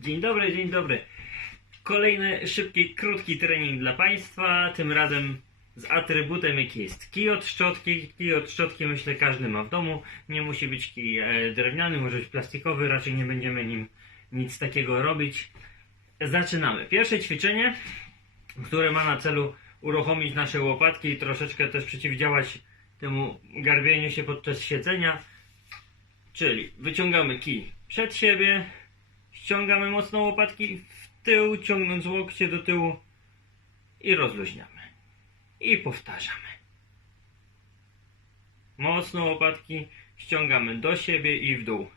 Dzień dobry, dzień dobry. Kolejny szybki, krótki trening dla Państwa. Tym razem z atrybutem, jaki jest kij od szczotki. Kij od szczotki myślę każdy ma w domu. Nie musi być kij e, drewniany, może być plastikowy. Raczej nie będziemy nim nic takiego robić. Zaczynamy. Pierwsze ćwiczenie, które ma na celu uruchomić nasze łopatki i troszeczkę też przeciwdziałać temu garbieniu się podczas siedzenia. Czyli wyciągamy kij przed siebie, ściągamy mocno łopatki w tył, ciągnąc łokcie do tyłu i rozluźniamy. I powtarzamy. Mocno łopatki ściągamy do siebie i w dół.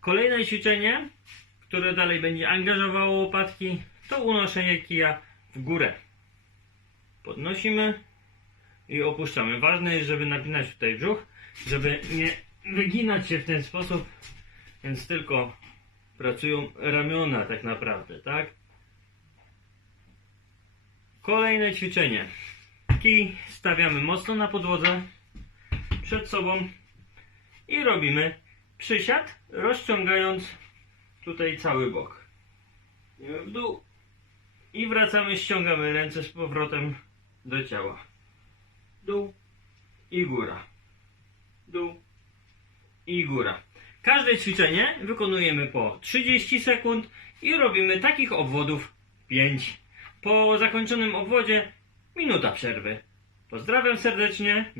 Kolejne ćwiczenie, które dalej będzie angażowało łopatki, to unoszenie kija w górę. Podnosimy i opuszczamy. Ważne jest, żeby napinać tutaj brzuch, żeby nie wyginać się w ten sposób, więc tylko pracują ramiona tak naprawdę, tak? Kolejne ćwiczenie. Kij stawiamy mocno na podłodze przed sobą i robimy przysiad, rozciągając tutaj cały bok. W dół i wracamy, ściągamy ręce z powrotem do ciała. Dół i góra. Dół i góra. Każde ćwiczenie wykonujemy po 30 sekund i robimy takich obwodów 5. Po zakończonym obwodzie minuta przerwy. Pozdrawiam serdecznie.